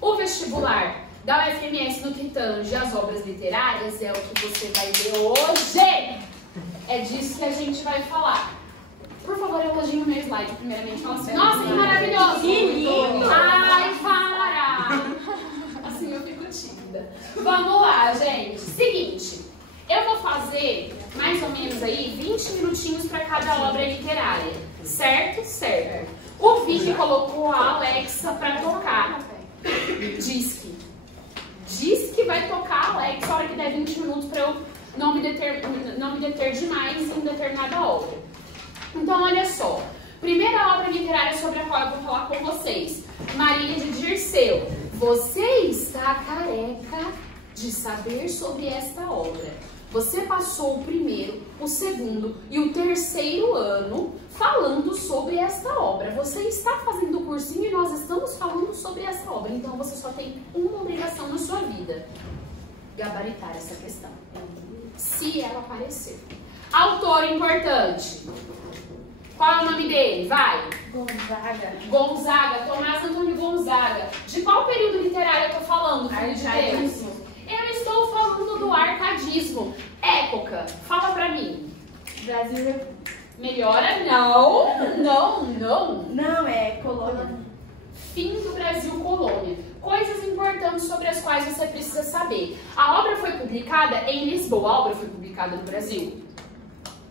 O vestibular da UFMS no que tange as obras literárias é o que você vai ver hoje. É disso que a gente vai falar. Por favor, elogiem o meu slide primeiramente. Fala assim, nossa, que maravilhoso! Que lindo! Ai, para! Assim eu fico tímida. Vamos lá, gente. Seguinte, eu vou fazer mais ou menos aí 20 minutinhos para cada obra literária. Certo? Certo. O Vicky colocou a Alexa para tocar. Diz que vai tocar a Alexa a hora que der 20 minutos para eu não me deter demais em determinada obra. Então, olha só. Primeira obra literária sobre a qual eu vou falar com vocês. Marília de Dirceu. Você está careca de saber sobre esta obra. Você passou o primeiro, o segundo e o terceiro ano falando sobre esta obra. Você está fazendo o cursinho e nós estamos falando sobre essa obra. Então, você só tem uma obrigação na sua vida. Gabaritar essa questão. Se ela aparecer. Autor importante. Qual é o nome dele? Vai. Gonzaga. Tomás Antônio Gonzaga. De qual período literário eu tô falando, filho de Deus? Eu estou falando do arcadismo. Época. Fala pra mim. Brasil. Melhora? Não. Não, é colônia. Fim do Brasil colônia. Coisas importantes sobre as quais você precisa saber. A obra foi publicada em Lisboa. A obra foi publicada no Brasil?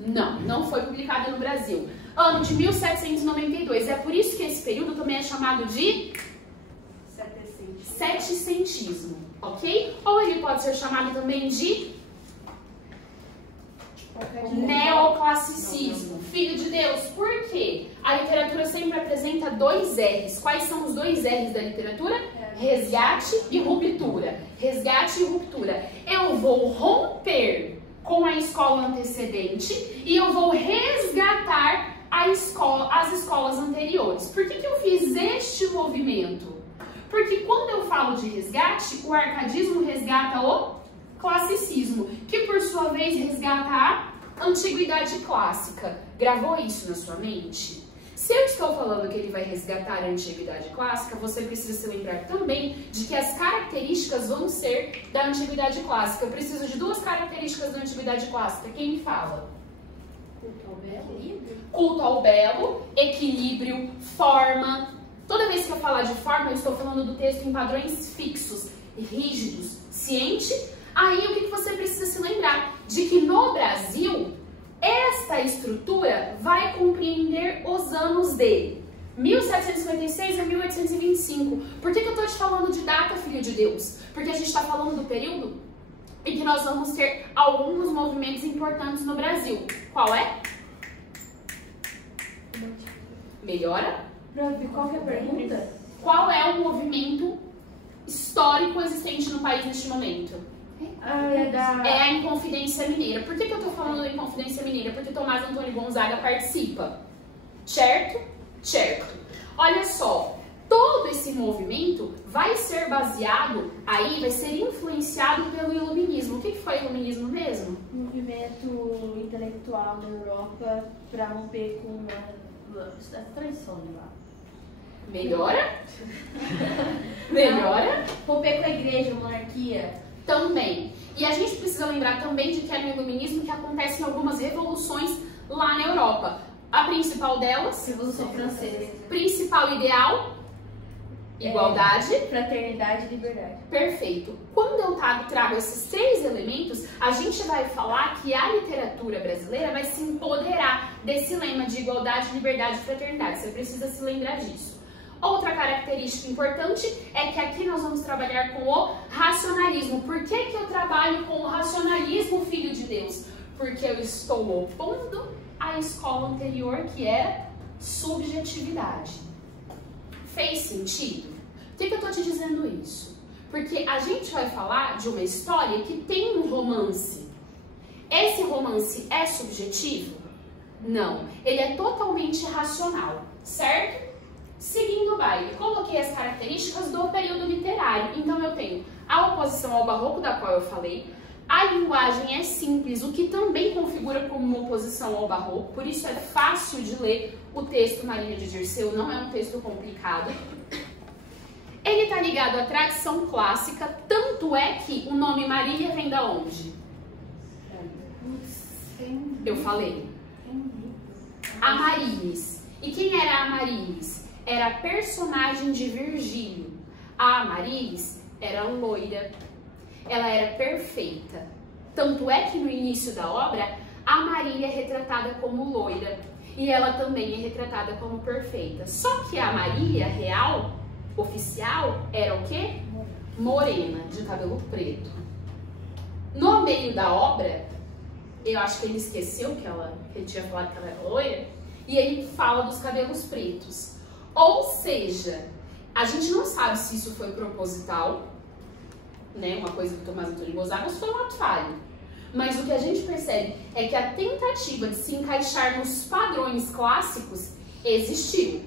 Não foi publicada no Brasil. Ano de 1792. É por isso que esse período também é chamado de setecentismo, ok? Ou ele pode ser chamado também de neoclassicismo. Filho de Deus, por quê? A literatura sempre apresenta dois R's. Quais são os dois R's da literatura? Resgate e ruptura. Resgate e ruptura. Eu vou romper com a escola antecedente e eu vou resgatar as escolas anteriores. Por que eu fiz este movimento? Porque quando eu falo de resgate, o arcadismo resgata o classicismo, que por sua vez resgata a antiguidade clássica. Gravou isso na sua mente? Se eu estou falando que ele vai resgatar a antiguidade clássica, você precisa se lembrar também de que as características vão ser da antiguidade clássica. Eu preciso de duas características da antiguidade clássica. Quem me fala? Culto ao belo, equilíbrio, forma. Toda vez que eu falar de forma, eu estou falando do texto em padrões fixos, rígidos, ciente. Aí o que você precisa se lembrar? De que no Brasil, esta estrutura vai compreender os anos de 1756 a 1825. Por que eu estou te falando de data, filho de Deus? Porque a gente está falando do período em que nós vamos ter alguns movimentos importantes no Brasil. Qual é? Melhora? Qual que é a pergunta? Qual é o movimento histórico existente no país neste momento? É a Inconfidência Mineira. Por que eu estou falando da Inconfidência Mineira? Porque Tomás Antônio Gonzaga participa. Certo? Certo. Olha só, todo esse movimento vai ser baseado, aí vai ser influenciado pelo iluminismo. O que foi o iluminismo mesmo? Movimento intelectual na Europa para romper com as traições lá. Melhora? Melhora? Romper com a igreja, a monarquia. Também. E a gente precisa lembrar também de que é no iluminismo que acontecem algumas revoluções lá na Europa. A principal delas? Revolução Francesa. Principal ideal? Igualdade. Fraternidade e liberdade. Perfeito. Quando eu trago esses três elementos, a gente vai falar que a literatura brasileira vai se empoderar desse lema de igualdade, liberdade e fraternidade. Você precisa se lembrar disso. Outra característica importante é que aqui nós vamos trabalhar com o racionalismo. Por que eu trabalho com o racionalismo, filho de Deus? Porque eu estou opondo à escola anterior, que era subjetividade. Fez sentido? Por que eu estou te dizendo isso? Porque a gente vai falar de uma história que tem um romance. Esse romance é subjetivo? Não. Ele é totalmente racional, certo? Seguindo o baile, coloquei as características do período literário. Então eu tenho a oposição ao barroco, da qual eu falei. A linguagem é simples, o que também configura como uma oposição ao barroco. Por isso é fácil de ler o texto Marília de Dirceu, não é um texto complicado. Ele está ligado à tradição clássica, tanto é que o nome Marília vem da onde? Eu falei. Amarílis. E quem era Amarílis? Era a personagem de Virgílio. A Amarílis era loira. Ela era perfeita. Tanto é que no início da obra, a Marília é retratada como loira. E ela também é retratada como perfeita. Só que a Marília real, oficial, era o quê? Morena, de cabelo preto. No meio da obra, eu acho que ele esqueceu que ele tinha falado que ela era loira, e ele fala dos cabelos pretos. Ou seja, a gente não sabe se isso foi proposital, né, uma coisa do Tomás Antônio Gonzaga, ou se foi um ato falho. Mas o que a gente percebe é que a tentativa de se encaixar nos padrões clássicos existiu.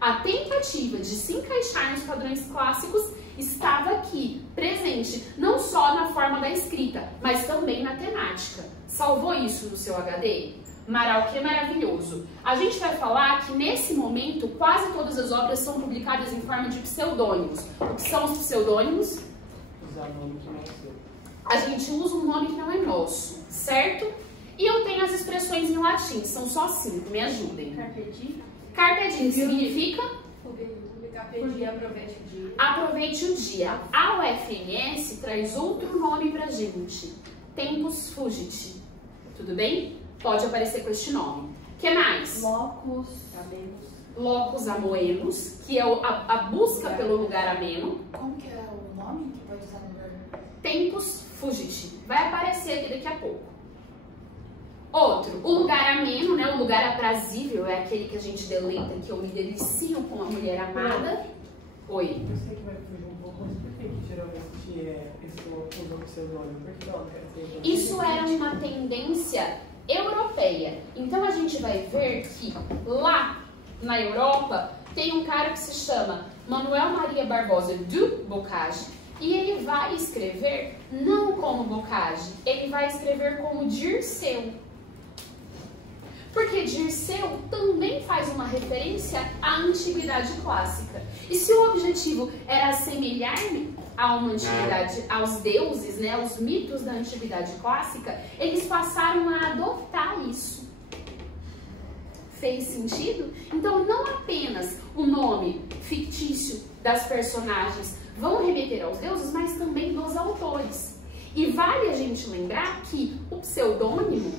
A tentativa de se encaixar nos padrões clássicos estava aqui, presente, não só na forma da escrita, mas também na temática. Salvou isso no seu HD? Maral, que maravilhoso! A gente vai falar que nesse momento quase todas as obras são publicadas em forma de pseudônimos. O que são os pseudônimos? Usar nome que não é seu. A gente usa um nome que não é nosso, certo? E eu tenho as expressões em latim, são só 5, me ajudem. Carpe diem. Carpe diem significa? Carpe diem, aproveite o dia. Aproveite o dia. A UFMS traz outro nome pra gente. Tempus fugit. Tudo bem? Pode aparecer com este nome. O que mais? Locus amenos. Locus amoenos, que é a busca pelo lugar ameno. Como que é o nome que pode usar no lugar? Tempus fugit. Vai aparecer aqui daqui a pouco. Outro, o lugar ameno, né? O lugar aprazível é aquele que a gente deleita, que eu me delicio com a mulher amada. Oi. Eu sei que vai fugir um pouco, mas por que geralmente esse usa o pseudônimo? Por que não quer dizer? Isso era uma tendência europeia. Então a gente vai ver que lá na Europa tem um cara que se chama Manuel Maria Barbosa du Bocage e ele vai escrever não como Bocage, ele vai escrever como Dirceu. Porque Dirceu também faz uma referência à antiguidade clássica. E se o objetivo era assemelhar-me a uma antiguidade, aos deuses, né, aos mitos da antiguidade clássica, eles passaram a adotar isso. Fez sentido? Então, não apenas o nome fictício das personagens vão remeter aos deuses, mas também dos autores. E vale a gente lembrar que o pseudônimo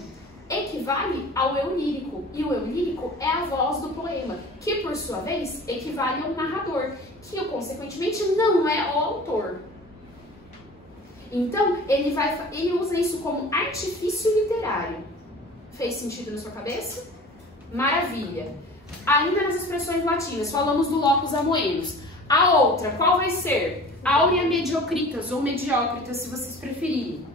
equivale ao eu lírico, e o eu lírico é a voz do poema, que por sua vez equivale ao narrador, que consequentemente não é o autor. Então, ele usa isso como artifício literário. Fez sentido na sua cabeça? Maravilha! Ainda nas expressões latinas, falamos do locus amoenos. A outra, qual vai ser? Aurea mediocritas, ou mediocritas, se vocês preferirem.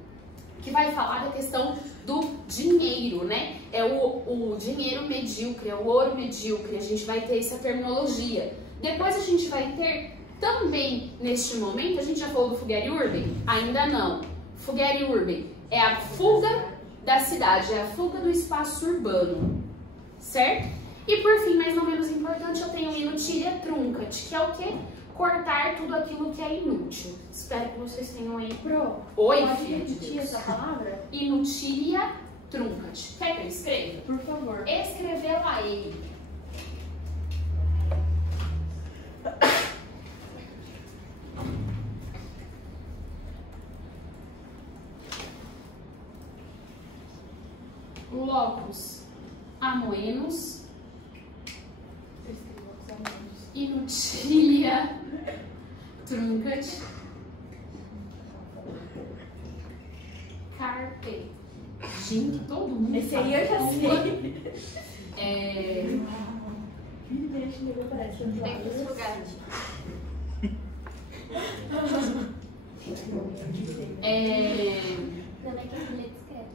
Que vai falar da questão do dinheiro, né? É o dinheiro medíocre, é o ouro medíocre. A gente vai ter essa terminologia. Depois a gente vai ter também, neste momento, a gente já falou do Fugere Urbem? Ainda não. Fugere Urbem é a fuga da cidade, é a fuga do espaço urbano, certo? E por fim, mas não menos importante, eu tenho Inutilia Truncat, que é o quê? Cortar tudo aquilo que é inútil. Espero que vocês tenham aí. Pro, Oi, pode filha de repetir Deus. essa palavra? Inutilia Truncat. Quer que eu escreva? Por favor. Escreveu a ele. Locus amoenos. Inutilia Truncat. Carpe. Gente, todo mundo. Esse aí eu já fala. sei. Tem que lugar. Também que a mulher escreve.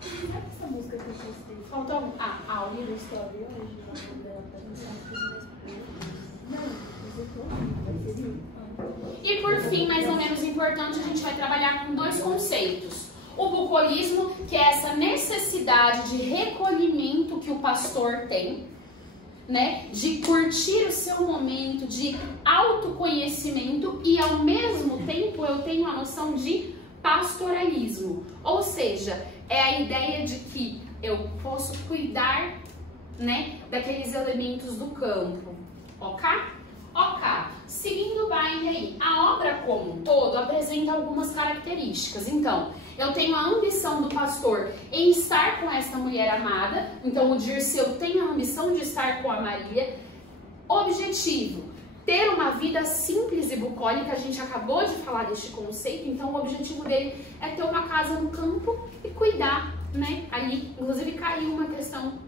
Sabe essa música que eu postei? Faltou algum? Ah, áudio. Eu estou ali hoje, E por fim, mais ou menos importante, a gente vai trabalhar com dois conceitos. O bucolismo, que é essa necessidade de recolhimento que o pastor tem. né, de curtir o seu momento, de autoconhecimento e ao mesmo tempo eu tenho a noção de pastoralismo, ou seja, é a ideia de que eu posso cuidar, né, daqueles elementos do campo, ok? Ok, seguindo o baile aí, a obra como um todo apresenta algumas características. Então, eu tenho a ambição do pastor em estar com essa mulher amada. Então, o Dirceu tem a ambição de estar com a Marília. Objetivo, ter uma vida simples e bucólica. A gente acabou de falar deste conceito. Então, o objetivo dele é ter uma casa no campo e cuidar, né? Ali, inclusive, caiu uma questão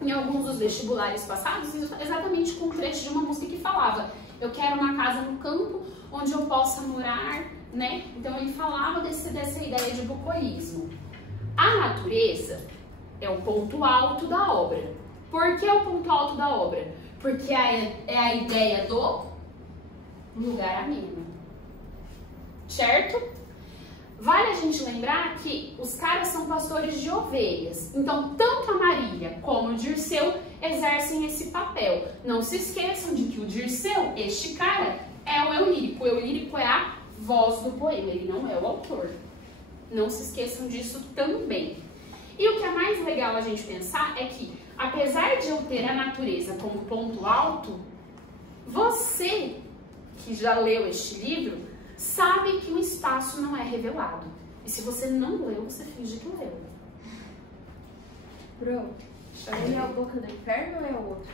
em alguns dos vestibulares passados, exatamente com um trecho de uma música que falava: eu quero uma casa no campo onde eu possa morar, né? Então ele falava dessa ideia de bucolismo. A natureza é o ponto alto da obra. Por que o ponto alto da obra? Porque é a ideia do lugar ameno, certo? Vale a gente lembrar que os caras são pastores de ovelhas. Então, tanto a Marília como o Dirceu exercem esse papel. Não se esqueçam de que o Dirceu, este cara, é o eu lírico. O eu lírico é a voz do poema, ele não é o autor. Não se esqueçam disso também. E o que é mais legal a gente pensar é que, apesar de eu ter a natureza como ponto alto, você, que já leu este livro, sabe que o espaço não é revelado. E se você não leu, você finge que leu. Pronto. Ele é o Boca do Inferno ou é o outro?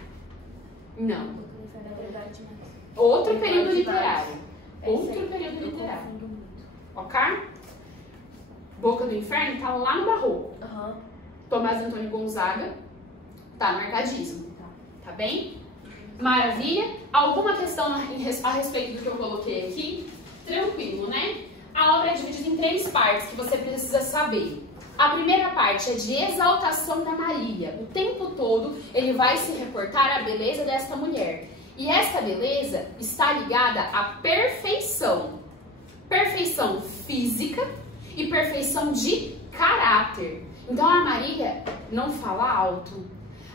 Não. Boca do Inferno é verdade demais. Outro Verdade período demais. literário. É Outro isso aí. período Eu literário. confundo muito. Ok? Boca do Inferno tá lá no Barroco. Aham. Tomás Antônio Gonzaga tá marcadíssimo. Tá bem? Maravilha? Alguma questão a respeito do que eu coloquei aqui? Tranquilo, né? A obra é dividida em 3 partes que você precisa saber. A primeira parte é de exaltação da Marília. O tempo todo ele vai se reportar à beleza desta mulher. E esta beleza está ligada à perfeição. Perfeição física e perfeição de caráter. Então a Marília não fala alto.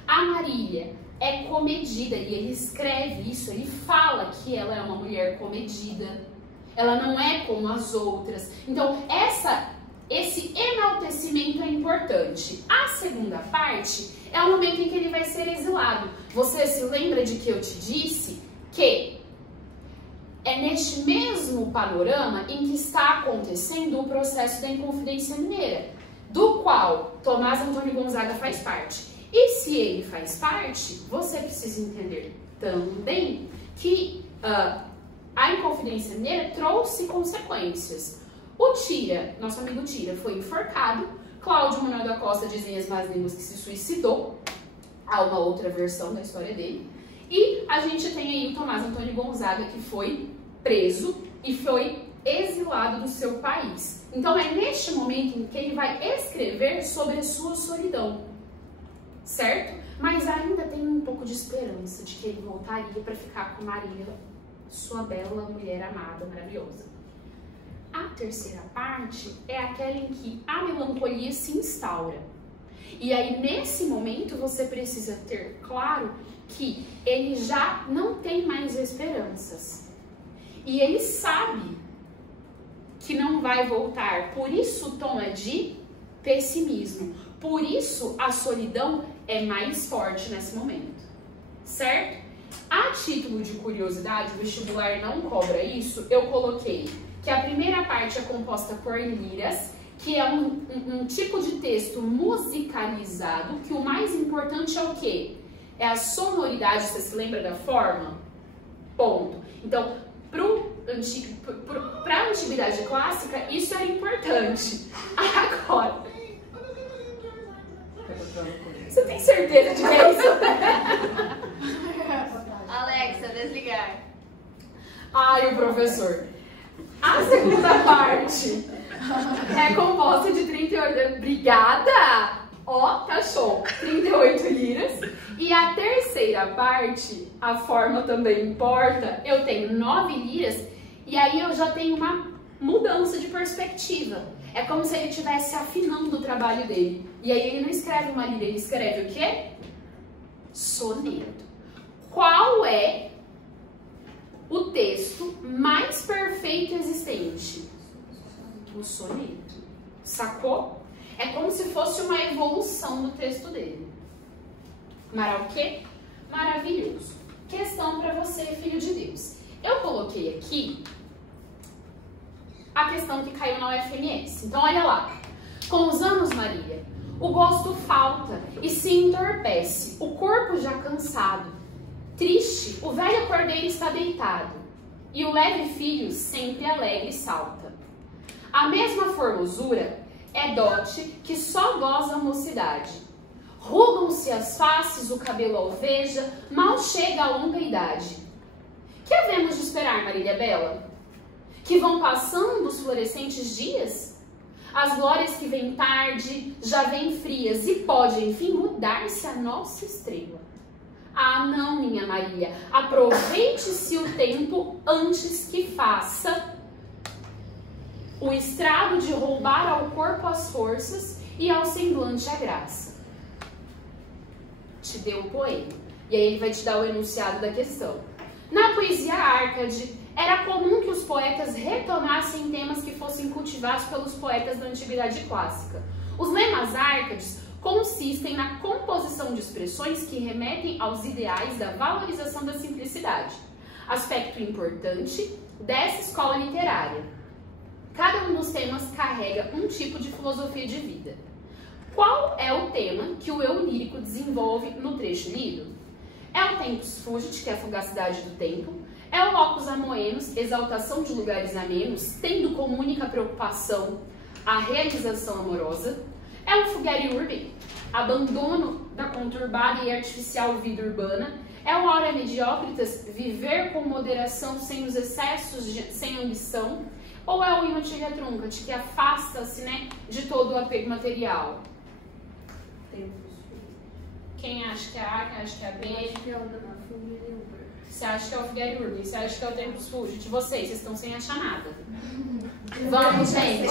A Marília é comedida e ele escreve isso, ele fala que ela é uma mulher comedida. Ela não é como as outras. Então, esse enaltecimento é importante. A segunda parte é o momento em que ele vai ser exilado. Você se lembra de que eu te disse que é neste mesmo panorama em que está acontecendo o processo da Inconfidência Mineira, do qual Tomás Antônio Gonzaga faz parte. E se ele faz parte, você precisa entender também que a Inconfidência Mineira trouxe consequências. O Tira, nosso amigo Tira, foi enforcado. Cláudio Manuel da Costa dizem as más línguas que se suicidou. Há uma outra versão da história dele. E a gente tem aí o Tomás Antônio Gonzaga, que foi preso e foi exilado do seu país. Então é neste momento em que ele vai escrever sobre a sua solidão, certo? Mas ainda tem um pouco de esperança de que ele voltaria para ficar com Marília, sua bela mulher amada, maravilhosa. A terceira parte é aquela em que a melancolia se instaura. E aí, nesse momento, você precisa ter claro que ele já não tem mais esperanças. E ele sabe que não vai voltar. Por isso o tom é de pessimismo. Por isso a solidão é mais forte nesse momento. Certo? A título de curiosidade, o vestibular não cobra isso, eu coloquei que a primeira parte é composta por liras, que é um tipo de texto musicalizado, que o mais importante é o quê? É a sonoridade, você se lembra da forma? Ponto. Então, para a antiguidade clássica, isso era importante. Agora, você tem certeza de que é isso? Alexa, desligar. Ai, o professor. A segunda parte é composta de 38... Obrigada! Ó, tá show. 38 liras. E a terceira parte, a forma também importa, eu tenho 9 liras. E aí eu já tenho uma mudança de perspectiva. É como se ele estivesse afinando o trabalho dele. E aí ele não escreve uma lira, ele escreve o quê? Soneto. Qual é o texto mais perfeito existente? O soneto. Sacou? É como se fosse uma evolução do texto dele. Maravilhoso. Questão para você, filho de Deus. Eu coloquei aqui a questão que caiu na UFMS. Então, olha lá. Com os anos, Maria, o gosto falta e se entorpece, o corpo já cansado. Triste, o velho cordeiro está deitado, e o leve filho sempre alegre salta. A mesma formosura é dote que só goza a mocidade. Rugam-se as faces, o cabelo alveja, mal chega a longa idade. Que havemos de esperar, Marília Bela? Que vão passando os florescentes dias? As glórias que vêm tarde já vêm frias e pode, enfim, mudar-se a nossa estrela. Ah, não, minha Maria, aproveite-se o tempo antes que faça o estrago de roubar ao corpo as forças e ao semblante a graça. Te deu o poema. E aí ele vai te dar o enunciado da questão. Na poesia Árcade, era comum que os poetas retomassem temas que fossem cultivados pelos poetas da antiguidade clássica. Os lemas árcades consistem na composição de expressões que remetem aos ideais da valorização da simplicidade, aspecto importante dessa escola literária. Cada um dos temas carrega um tipo de filosofia de vida. Qual é o tema que o eu lírico desenvolve no trecho lido? É o tempus fugit, que é a fugacidade do tempo. É o locus amoenos, exaltação de lugares amenos, tendo como única preocupação a realização amorosa. É o fugere urbe, abandono da conturbada e artificial vida urbana. É o aurea mediocritas, viver com moderação sem os excessos, sem ambição. Ou é o imatilha truncat, que afasta-se, né, de todo o apego material? Quem acha que é A, quem acha que é B? Acho que é o da Fugere Urbe. Você acha que é o fugere urbe? Você acha que é o tempus fugit? Vocês estão sem achar nada. Vamos, gente.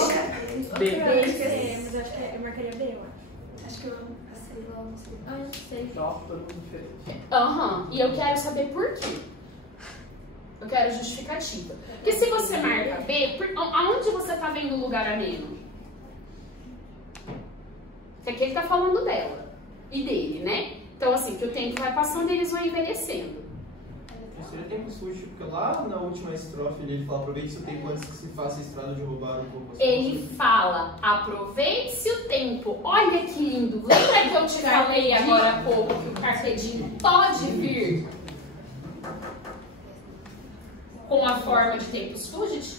B. Mas eu acho que eu marcaria B, eu acho. Acho que eu sei lá, não sei. Ah, não sei. Nossa, todo mundo diferente. Aham. E eu quero saber por quê. Eu quero justificativa. Porque se você marca B, aonde você tá vendo o lugar ameno? Porque aqui ele tá falando dela e dele, né? Então, assim, que o tempo vai passando e eles vão envelhecendo. Seria tempo sujo, porque lá na última estrofe ele fala: aproveite-se o tempo antes que se faça a estrada de roubar um pouco as Ele forças. fala, aproveite-se o tempo. Olha que lindo. Lembra que eu te falei agora há pouco que o carpe diem pode vir com a forma de tempus fugit?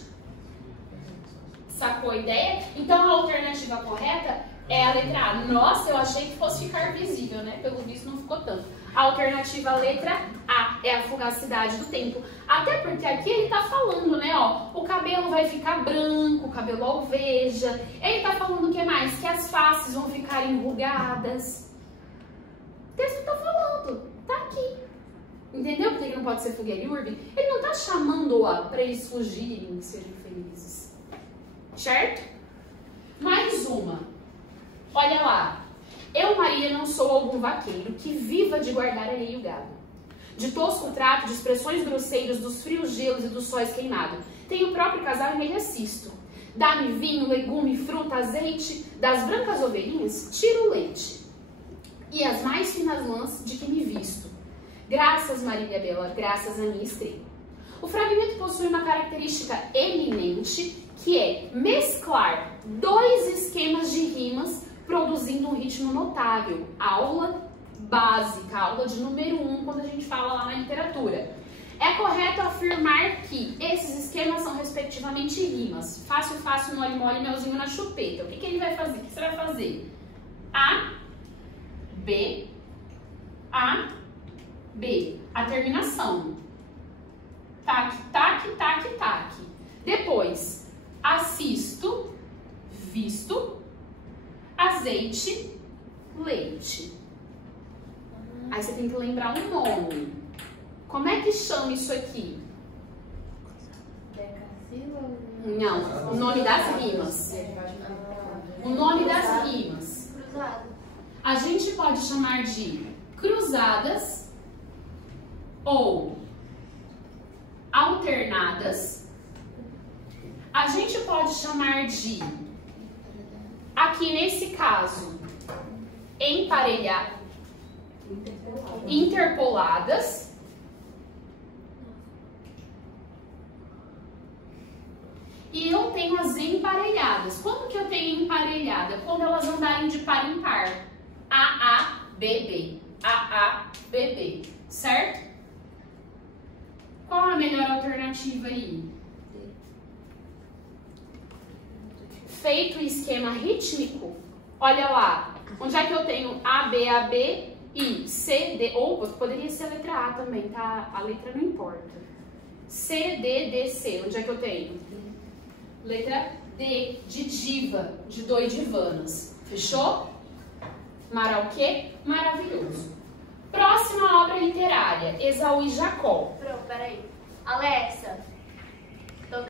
Sacou a ideia? Então a alternativa correta é a letra A. Nossa, eu achei que fosse ficar visível, né? Pelo visto não ficou tanto. A alternativa letra A é a fugacidade do tempo. Até porque aqui ele tá falando, né, ó, o cabelo vai ficar branco, o cabelo alveja. Ele tá falando o que mais? Que as faces vão ficar enrugadas. O texto tá falando, tá aqui. Entendeu por que não pode ser fugere urbe? Ele não tá chamando-a para eles fugirem e serem felizes. Certo? Mais uma. Olha lá. Eu, Maria, não sou algum vaqueiro que viva de guardar alheio gado. De tosco trato, de expressões grosseiras, dos frios gelos e dos sóis queimados. Tenho o próprio casal e nele assisto. Dá-me vinho, legume, fruta, azeite. Das brancas ovelhinhas, tiro o leite. E as mais finas lãs de que me visto. Graças, Marília Bela, graças à minha estrela. O fragmento possui uma característica eminente, que é mesclar dois esquemas de rimas produzindo um ritmo notável. Aula básica, aula de número 1, quando a gente fala lá na literatura. É correto afirmar que esses esquemas são respectivamente rimas. Fácil, fácil, mole, mole, melzinho na chupeta. O que ele vai fazer? O que você vai fazer? A, B, A, B. A terminação. Tac, tac, tac, tac. Depois, assisto, visto, azeite, leite. Aí você tem que lembrar um nome. Como é que chama isso aqui? Não, o nome das rimas. O nome das rimas. Cruzado. A gente pode chamar de cruzadas ou alternadas, a gente pode chamar de, aqui nesse caso, interpoladas, e eu tenho as emparelhadas. Quando que eu tenho emparelhada? Quando elas andarem de par em par. A, B, B. A, B, B. Certo? Qual a melhor alternativa aí? Feito o esquema rítmico, olha lá. Onde é que eu tenho A, B e C, D? Ou poderia ser a letra A também, tá? A letra não importa. C, D, C. Onde é que eu tenho? Letra D, de diva, de doidivanas. Fechou? Maravilhoso. Maravilhoso. Próxima obra literária, Esaú e Jacó. Pronto, peraí. Alexa,